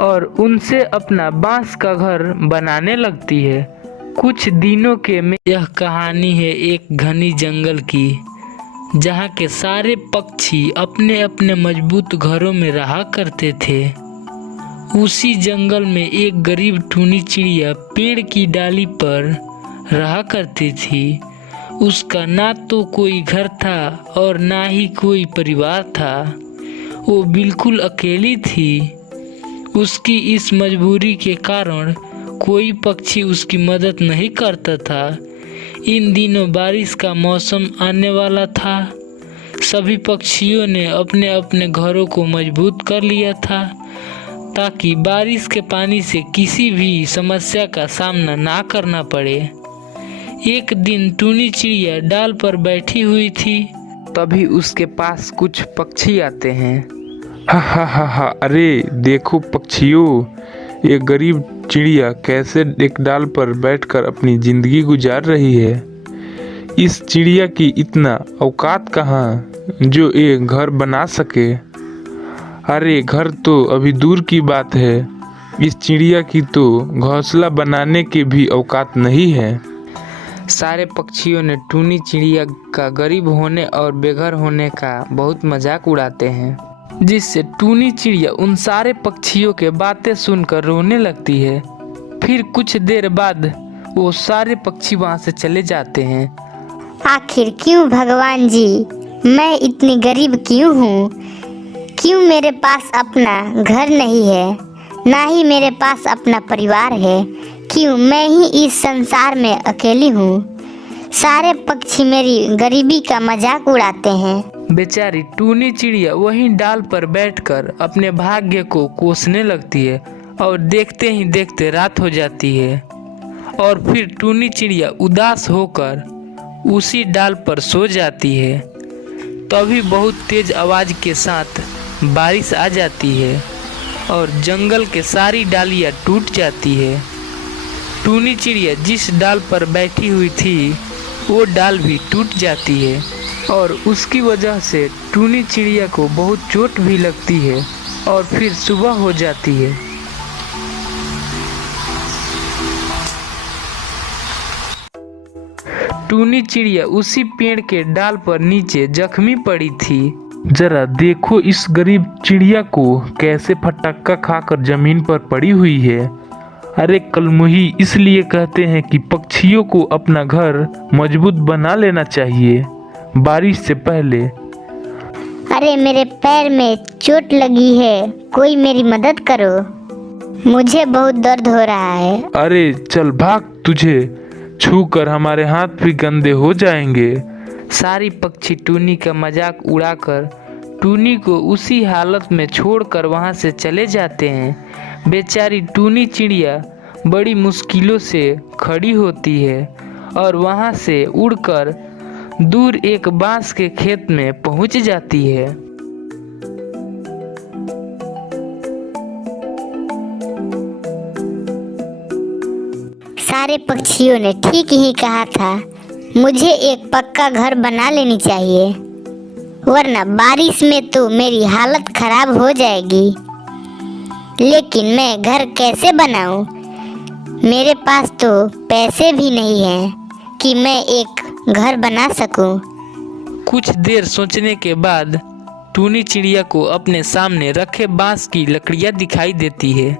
और उनसे अपना बांस का घर बनाने लगती है। कुछ दिनों के में यह कहानी है एक घनी जंगल की, जहाँ के सारे पक्षी अपने अपने मजबूत घरों में रहा करते थे। उसी जंगल में एक गरीब टूनी चिड़िया पेड़ की डाली पर रहा करती थी। उसका ना तो कोई घर था और ना ही कोई परिवार था। वो बिल्कुल अकेली थी। उसकी इस मजबूरी के कारण कोई पक्षी उसकी मदद नहीं करता था। इन दिनों बारिश का मौसम आने वाला था। सभी पक्षियों ने अपने अपने घरों को मजबूत कर लिया था ताकि बारिश के पानी से किसी भी समस्या का सामना ना करना पड़े। एक दिन टूनी चिड़िया डाल पर बैठी हुई थी। तभी उसके पास कुछ पक्षी आते हैं। हा हा हा हा, अरे देखो पक्षियों, ये गरीब चिड़िया कैसे एक डाल पर बैठकर अपनी जिंदगी गुजार रही है। इस चिड़िया की इतना औकात कहाँ जो ये घर बना सके। अरे घर तो अभी दूर की बात है, इस चिड़िया की तो घोंसला बनाने की भी औकात नहीं है। सारे पक्षियों ने टूनी चिड़िया का गरीब होने और बेघर होने का बहुत मजाक उड़ाते हैं, जिससे टूनी चिड़िया उन सारे पक्षियों के बातें सुनकर रोने लगती है। फिर कुछ देर बाद वो सारे पक्षी वहां से चले जाते हैं। आखिर क्यों भगवान जी, मैं इतनी गरीब क्यों हूँ? क्यों मेरे पास अपना घर नहीं है, ना ही मेरे पास अपना परिवार है? क्यों मैं ही इस संसार में अकेली हूँ? सारे पक्षी मेरी गरीबी का मजाक उड़ाते हैं। बेचारी टूनी चिड़िया वहीं डाल पर बैठकर अपने भाग्य को कोसने लगती है और देखते ही देखते रात हो जाती है। और फिर टूनी चिड़िया उदास होकर उसी डाल पर सो जाती है। तभी बहुत तेज आवाज के साथ बारिश आ जाती है और जंगल के सारी डालियां टूट जाती है। टूनी चिड़िया जिस डाल पर बैठी हुई थी वो डाल भी टूट जाती है और उसकी वजह से टूनी चिड़िया को बहुत चोट भी लगती है। और फिर सुबह हो जाती है। टूनी चिड़िया उसी पेड़ के डाल पर नीचे जख्मी पड़ी थी। जरा देखो इस गरीब चिड़िया को कैसे फटक्का खाकर जमीन पर पड़ी हुई है। अरे कलमुही, इसलिए कहते हैं कि पक्षियों को अपना घर मजबूत बना लेना चाहिए बारिश से पहले। अरे मेरे पैर में चोट लगी है, कोई मेरी मदद करो, मुझे बहुत दर्द हो रहा है। अरे चल भाग, तुझे छूकर हमारे हाथ भी गंदे हो जाएंगे। सारी पक्षी टूनी का मजाक उड़ाकर टूनी को उसी हालत में छोड़कर वहां से चले जाते हैं। बेचारी टूनी चिड़िया बड़ी मुश्किलों से खड़ी होती है और वहां से उड़कर दूर एक बांस के खेत में पहुंच जाती है। सारे पक्षियों ने ठीक ही कहा था, मुझे एक पक्का घर बना लेनी चाहिए, वरना बारिश में तो मेरी हालत खराब हो जाएगी। लेकिन मैं घर कैसे बनाऊं? मेरे पास तो पैसे भी नहीं हैं कि मैं एक घर बना सकूं। कुछ देर सोचने के बाद टूनी चिड़िया को अपने सामने रखे बांस की लकड़ियां दिखाई देती है।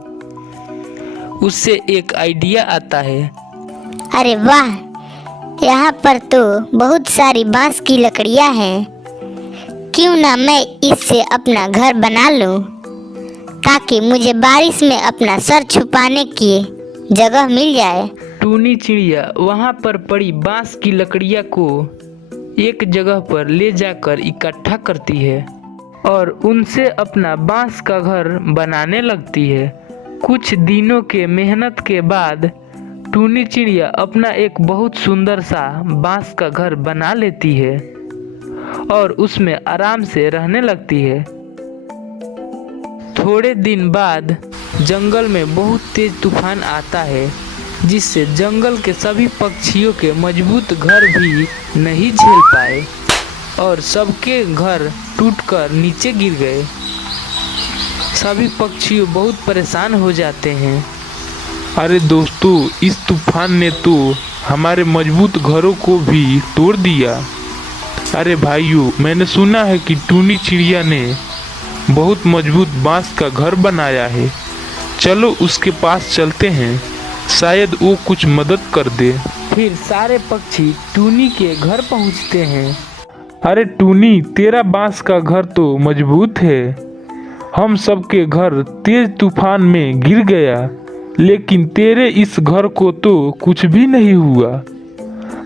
उससे एक आइडिया आता है। अरे वाह, यहाँ पर तो बहुत सारी बांस की लकड़ियाँ हैं। क्यों ना मैं इससे अपना घर बना लूं, ताकि मुझे बारिश में अपना सर छुपाने की जगह मिल जाए। टूनी चिड़िया वहां पर पड़ी बांस की लकड़ियां को एक जगह पर ले जाकर इकट्ठा करती है और उनसे अपना बांस का घर बनाने लगती है। कुछ दिनों के मेहनत के बाद टूनी चिड़िया अपना एक बहुत सुंदर सा बांस का घर बना लेती है और उसमें आराम से रहने लगती है। थोड़े दिन बाद जंगल में बहुत तेज तूफान आता है, जिससे जंगल के सभी पक्षियों के मजबूत घर भी नहीं झेल पाए और सबके घर टूटकर नीचे गिर गए। सभी पक्षी बहुत परेशान हो जाते हैं। अरे दोस्तों, इस तूफान ने तो हमारे मजबूत घरों को भी तोड़ दिया। अरे भाइयों, मैंने सुना है कि टूनी चिड़िया ने बहुत मजबूत बांस का घर बनाया है। चलो उसके पास चलते हैं, शायद वो कुछ मदद कर दे। फिर सारे पक्षी टूनी के घर पहुंचते हैं। अरे टूनी, तेरा बांस का घर तो मजबूत है। हम सबके घर तेज तूफान में गिर गया, लेकिन तेरे इस घर को तो कुछ भी नहीं हुआ।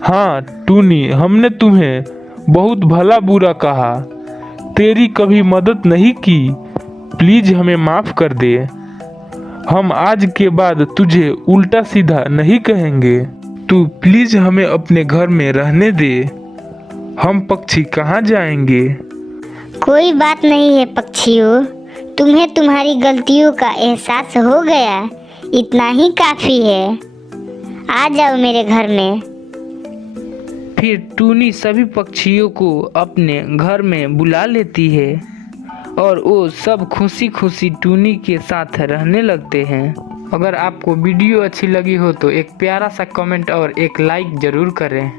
हाँ टूनी, हमने तुम्हें बहुत भला बुरा कहा, तेरी कभी मदद नहीं की। प्लीज हमें माफ कर दे। हम आज के बाद तुझे उल्टा सीधा नहीं कहेंगे। तू प्लीज हमें अपने घर में रहने दे। हम पक्षी कहाँ जाएंगे? कोई बात नहीं है पक्षियों, तुम्हें तुम्हारी गलतियों का एहसास हो गया, इतना ही काफी है। आ जाओ मेरे घर में। फिर टूनी सभी पक्षियों को अपने घर में बुला लेती है और वो सब खुशी खुशी टूनी के साथ रहने लगते हैं। अगर आपको वीडियो अच्छी लगी हो तो एक प्यारा सा कमेंट और एक लाइक ज़रूर करें।